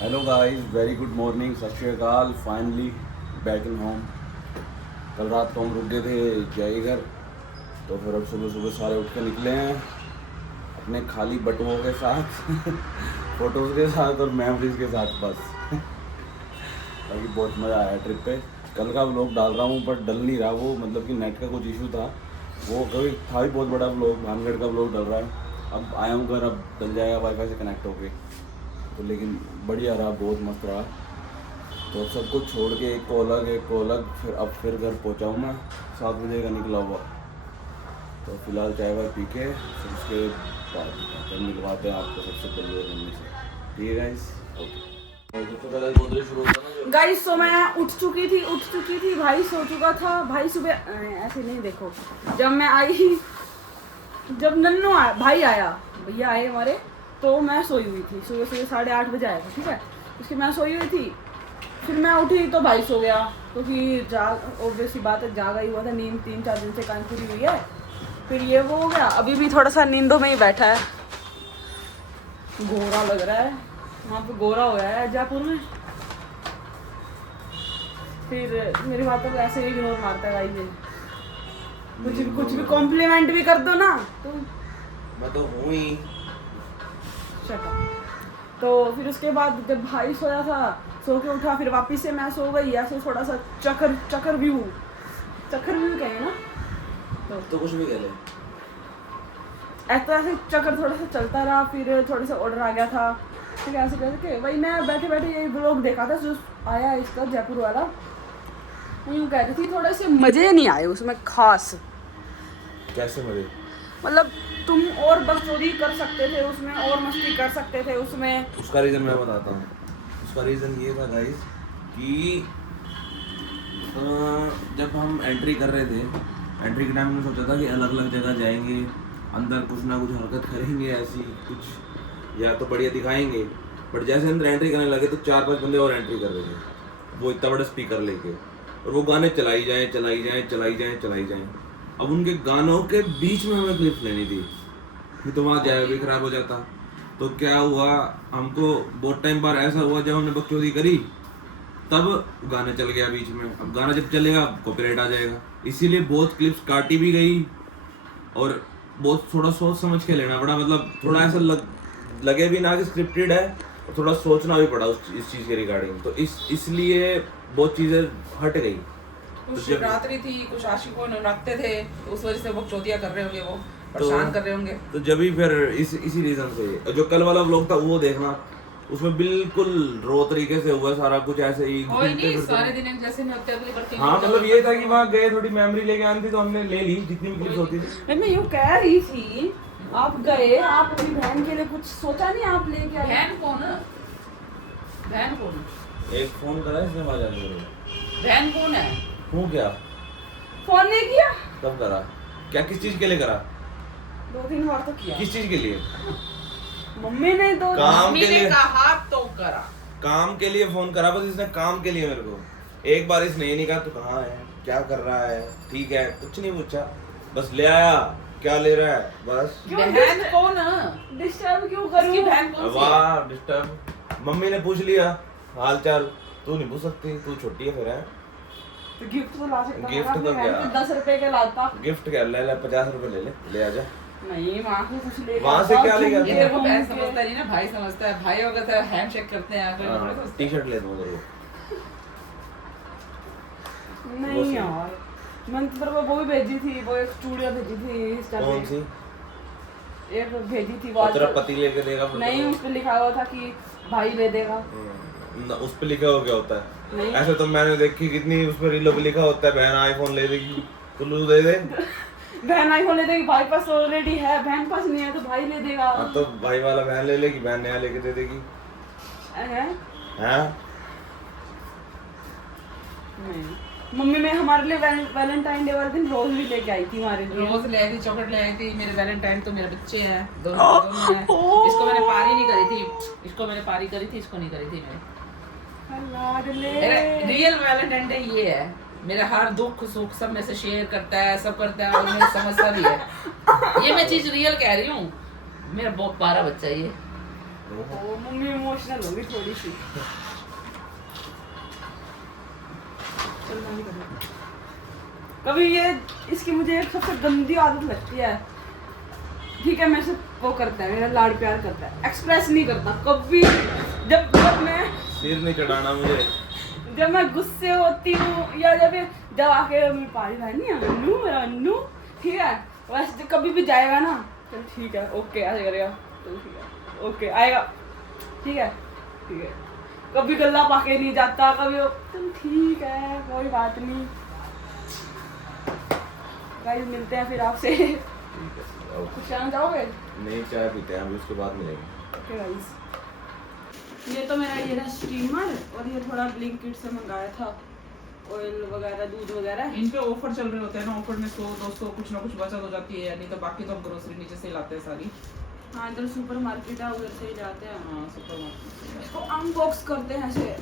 Hello guys, very good morning, सत श्री अकाल। Finally back in home. कल रात को हम रुक गए थे जय घर, तो फिर अब सुबह सुबह सारे उठ के निकले हैं अपने खाली बटुओं के साथ फ़ोटोज़ के साथ और मेमोरीज के साथ। बस बाकी बहुत मज़ा आया ट्रिप पे। कल का व्लॉग डाल रहा हूँ पर डल नहीं रहा वो, मतलब कि नेट का कुछ इशू था। वो कभी था भी बहुत बड़ा व्लॉग, भानगढ़ का व्लॉग डल रहा है। अब आया हूँ घर, अब डल जाएगा वाईफाई से कनेक्ट होके। तो लेकिन बढ़िया रहा, बहुत मस्त रहा। तो सब कुछ छोड़ के एक को अलग फिर घर पहुंचा हूँ मैं। 7 बजे का निकला हुआ। तो फिलहाल चाय वाय पी के फिर उसके बाद फिर मिलवाते हैं आपको सबसे पहले मम्मी से। ठीक है गाइस, ओके। गाइस तो मैं उठ चुकी थी, भाई सो चुका था। भाई सुबह ऐसे नहीं देखो, जब मैं आई, जब नन्नू आया, भाई आया, भैया आए हमारे, तो मैं सोई हुई थी। सुबह 8:30 बजे आया था, ठीक है। उसके मैं सोई हुई थी, फिर मैं उठी तो भाई सो गया, क्योंकि जाग ऑब्वियस सी बात है, जागा ही हुआ था। नींद 3-4 दिन से कान पूरी हुई है। फिर ये वो हो गया, अभी भी थोड़ा सा नींदों में ही बैठा है। गोरा लग रहा है, वहाँ पे गोरा हो गया है जयपुर में। फिर मेरी बातों को ऐसे ही इग्नोर मारता है भाई। ये कुछ भी कॉम्प्लीमेंट भी कर दो ना तो मैं तो हूँ ही। Shut up. तो फिर उसके बाद जब भाई सोया था, सो के उठा, फिर वापस से मैं सो गई। ऐसे थोड़ा सा चक्कर व्यू कहें ना, तो कुछ भी कह ले। ऐसे चक्कर थोड़ा सा चलता रहा। फिर थोड़ा सा ऑर्डर आ गया था, ठीक है। ऐसे करके वही मैं बैठे बैठे यही ब्लॉग देखा था जो आया इसका जयपुर वाला। मैं यूँ कह रही थी, थोड़े से मज़े नहीं आए उसमें खास। कैसे मजे? मतलब तुम और बकचोदी कर सकते थे उसमें, और मस्ती कर सकते थे उसमें। उसका रीज़न मैं बताता हूँ। उसका रीज़न ये था गाइस कि जब हम एंट्री कर रहे थे, एंट्री के टाइम हमने सोचा था कि अलग अलग जगह जाएंगे, अंदर कुछ ना कुछ हरकत करेंगे ऐसी कुछ, या तो बढ़िया दिखाएंगे। बट जैसे अंदर एंट्री करने लगे तो 4-5 बंदे और एंट्री कर रहे थे, वो इतना बड़ा स्पीकर लेके, और वो गाने चलाई जाएं। अब उनके गानों के बीच में हमें क्लिप्स लेनी थी, नहीं तो वहाँ जाए भी खराब हो जाता। तो क्या हुआ, हमको बहुत टाइम बाद ऐसा हुआ जब हमने बकचोदी करी, तब गाना चल गया बीच में। अब गाना जब चलेगा कॉपीराइट आ जाएगा, इसीलिए बहुत क्लिप्स काटी भी गई। और बहुत थोड़ा सोच समझ के लेना पड़ा, मतलब थोड़ा ऐसा लगे भी ना कि स्क्रिप्टेड है, और थोड़ा सोचना भी पड़ा इस चीज़ के रिगार्डिंग। तो इसलिए बहुत चीज़ें हट गई। कुछ शिवरात्रि थी, कुछ आशिकों नवरात्रे थे, तो उस वजह से वो चौथिया कर रहे होंगे, वो परेशान कर रहे होंगे। तो जब भी फिर इसी रीज़न से जो कल वाला व्लॉग था वो देखना, उसमें बिल्कुल रो तरीके से हुआ सारा कुछ, ऐसे ही सारे दिन एक जैसे नहीं होते, अगली बार हाँ, मतलब ये था कि वहाँ गए, थोड़ी मेमोरी लेके आनी थी तो हमने ले ली जितनी भी क्लिप्स होती थी। मैं यूँ कह रही थी, आप गए, आप अपनी बहन के लिए कुछ सोचा नहीं? आप लेके आए? बहन कौन? एक फोन करा इसने आवाज आ रही है। बहन कौन है? हूँ क्या? फोन नहीं किया? कब करा? क्या किस चीज के लिए करा? 2-3 बार तो किया। किस चीज के लिए? मम्मी ने तो काम मम्मी के ने लिए कहा तो करा। काम के लिए फोन करा, बस इसने काम के लिए मेरे को। एक बार इसने ये नहीं कहा तू कहाँ है, क्या कर रहा है, ठीक है, कुछ नहीं पूछा, बस ले आया, क्या ले रहा है, बस। बहन कौन? डिस्टर्ब क्यों करूं? इसकी बहन कौन सी है? वाह डिस्टर्ब। मम्मी ने पूछ लिया हाल चाल, तू नहीं पूछ सकती, तू छोटी है फिर है। तो गिफ्ट तो ला सकता था। गिफ्ट तो क्या? 10 रुपए के लाता। गिफ्ट क्या, ले 50 रुपए ले आजा। नहीं, वहाँ से कुछ ले वहाँ से क्या लेगा? ये वो बहन समझता नहीं ना, भाई समझता है। भाई होगा तो हैंडशेक करते हैं। टी-शर्ट ले दूँ तेरे को। नहीं यार, मैंने तो तेरे को वो भी भेजी थी, वो एक चूड़ियाँ भेजी थी इंस्टा पे। कौन सी? एक भेजी थी वो तेरा पति लेके देगा? नहीं, उस पे लिखा हुआ था कि भाई ले देगा। ना, उस पे लिखा हो क्या होता है? नहीं। ऐसे तो मैंने देखी कितनी, उस पे रीलों पे लिखा होता है बहन आईफोन ले देगी, तू दे दे। बहन आईफोन ले देगी, भाई पास ऑलरेडी है, बहन पास नहीं है तो भाई ले देगा। हाँ, तो भाई वाला बहन ले लेगी, बहन नया लेके दे देगी। हैं? हाँ? नहीं, मम्मी में हमारे लिए वैलेंटाइन डे वाले दिन रोज भी लेके आई थी हमारे लिए। रोज ले आई थी, चॉकलेट ले आई थी। मेरे वैलेंटाइन तो मेरे बच्चे हैं, दोनों हैं। इसको मैंने पारी नहीं करी थी, इसको मैंने पारी करी थी, इसको नहीं करी थी मैंने। रियल वैलेंटाइन डे ये है, मेरा हर दुख सुख सब में से शेयर करता है, सब करता है, और मुझे समझता भी है। ये मैं चीज रियल कह रही हूँ। मेरा बहुत प्यारा बच्चा है ये। ओ मम्मी इमोशनल होगी थोड़ी सी। चल मैं नहीं करूँगी। कभी ये इसकी मुझे एक सबसे गंदी आदत लगती है। ठीक है मेरे से वो करता है, मेरा लाड प्यार करता है, एक्सप्रेस नहीं करता कभी। जब मैं सिर नहीं चढ़ाना मुझे। जब मैं गुस्से होती हूँ या जब आके मेरी पारी बहनी है अन्नू, ठीक है वैसे कभी भी जाएगा ना, चल ठीक है ओके ऐसे करेगा, चल ठीक है ओके आएगा, ठीक है कभी गला पाके नहीं जाता, कभी चल ठीक है कोई बात नहीं। गाइस मिलते हैं फिर आपसे। कुछ कहना चाहोगे? नहीं चाय पीते हैं अभी, उसके बाद मिलेंगे। ओके गाइस, ये तो मेरा ये रहा स्टीमर, और ये थोड़ा ब्लिंकिट से मंगाया था ऑयल वगैरह दूध वगैरह। इन पे ऑफर चल रहे होते हैं ना, ऑफर में 100-200 कुछ ना कुछ बचत हो जाती है, नहीं तो बाकी तो हम ग्रोसरी नीचे से लाते हैं सारी। हाँ इधर सुपर मार्केट है, उधर से ही जाते हैं। हाँ सुपर मार्केट। इसको अनबॉक्स करते हैं ऐसे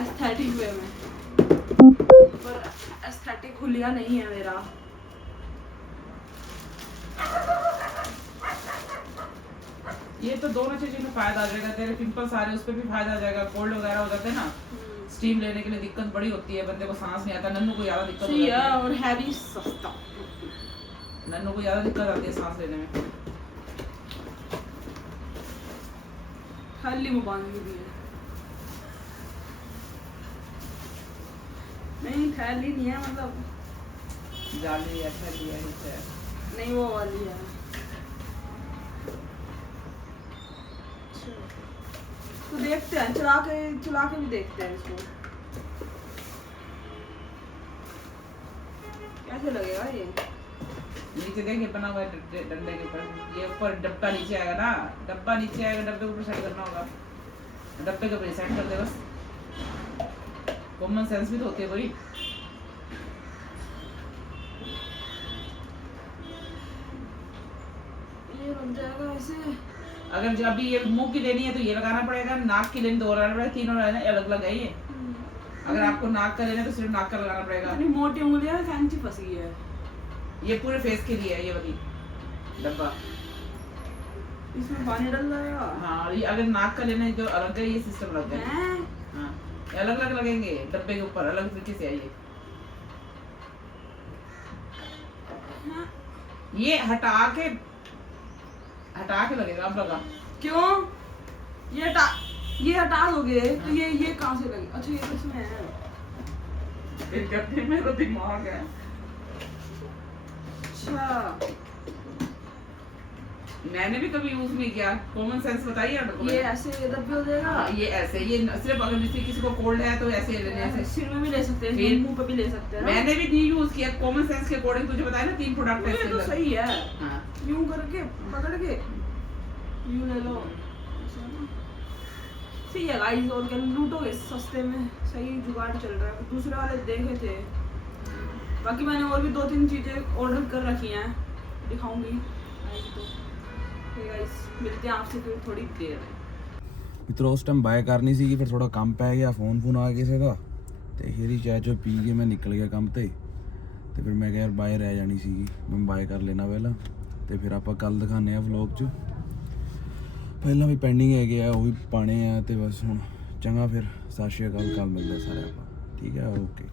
एस्थेटिक वे में, पर एस्थेटिक हुलिया नहीं है मेरा। ये तो दोनों चीजों में फायदा आ जाएगा, तेरे पिंपल्स आ रहे हैं उस पर भी फायदा आ जाएगा, कोल्ड वगैरह हो जाते हैं ना, स्टीम लेने के लिए दिक्कत बड़ी होती है, बंदे को सांस नहीं आता, नन्नू को ज्यादा दिक्कत सही होती है है, और है भी सस्ता। नन्नू को ज्यादा दिक्कत आती है सांस लेने में। खाली मुबानी भी है, नहीं थैली नहीं है, मतलब जाली है, थैली है, हिट है। नहीं वो वाली है। तो देखते हैं, चला के भी देखते हैं इसको कैसे लगेगा ये। नीचे देखिए बना हुआ है डंडे के ऊपर, ये ऊपर डब्बा नीचे आएगा ना, डब्बा नीचे आएगा, डब्बे के ऊपर सेट करना होगा, डब्बे के ऊपर सेट कर दे बस। कॉमन सेंस भी तो होती है कोई। ये बन जाएगा ऐसे। अगर जब अभी ये मुंह की लेनी है तो ये लगाना पड़ेगा, नाक की लेनी तो लगाना पड़ेगा, तीनों लगाना अलग अलग है ये। अगर आपको नाक का लेना है तो सिर्फ नाक का लगाना पड़ेगा। इतनी मोटी उंगलियां कैंची फंस गई है। ये पूरे फेस के लिए है ये वाली डब्बा। इसमें पानी डाल जाएगा। हाँ ये अगर नाक का लेना है तो अलग है, ये सिस्टम लग गया है। हैं? हाँ ये अलग अलग लगेंगे डब्बे के ऊपर, अलग तरीके से आइए। हाँ। ये हटा के लगेगा, अब लगा। क्यों? ये हटा दोगे तो ये कहाँ से लगे? अच्छा ये तो इसमें है। एक डब्बे में तो दिमाग है। अच्छा मैंने भी कभी यूज नहीं किया, कॉमन सेंस बताइए आप। ये ऐसे दबे हो जाएगा। हाँ ये ऐसे, ये सिर्फ अगर किसी को कोल्ड है तो ऐसे लेने, ऐसे सिर में भी ले सकते हैं, फिर- मुंह पे भी ले सकते हैं ना? मैंने भी नहीं यूज किया, कॉमन सेंस के अकॉर्डिंग तुझे बताया ना 3 प्रोडक्ट है ये इसके तो अंदर। सही है। हाँ यूं करके पकड़ के यूं ले लो, सही है गाइस। और क्या लूटोगे सस्ते में, सही जुगाड़ चल रहा है। दूसरे वाले देखे थे, बाकी मैंने और भी 2-3 चीजें ऑर्डर कर रखी हैं, दिखाऊंगी गाइस। तो गाइस मिलते हैं आपसे फिर थोड़ी देर में। मित्रों उस टाइम बाय करनी सी, फिर थोड़ा काम पै गया, फोन आ ਕਿਸੇ ਦਾ ਤੇ ਹੀਰੀ ਚਾਹ ਚੋ ਪੀ ਕੇ ਮੈਂ ਨਿਕਲ ਗਿਆ ਕੰਮ ਤੇ ਫਿਰ ਮੈਂ ਕਿਹਾ ਯਾਰ ਬਾਏ ਰਹਿ ਜਾਣੀ ਸੀਗੀ, ਮੈਂ ਬਾਏ ਕਰ ਲੈਣਾ ਪਹਿਲਾਂ ਤੇ ਫਿਰ ਆਪਾਂ ਕੱਲ ਦਿਖਾਣੇ ਆ ਵਲੌਗ 'ਚ। ਪਹਿਲਾਂ ਵੀ ਪੈਂਡਿੰਗ ਹੈਗੇ ਆ, ਉਹ ਵੀ ਪਾਣੇ ਆ ਤੇ ਬਸ ਹੁਣ ਚੰਗਾ ਫਿਰ ਸਤਿ ਸ਼੍ਰੀ ਅਕਾਲ, ਕੱਲ ਮਿਲਦੇ ਸਾਰੇ ਆਪਾਂ, ਠੀਕ ਹੈ ਓਕੇ।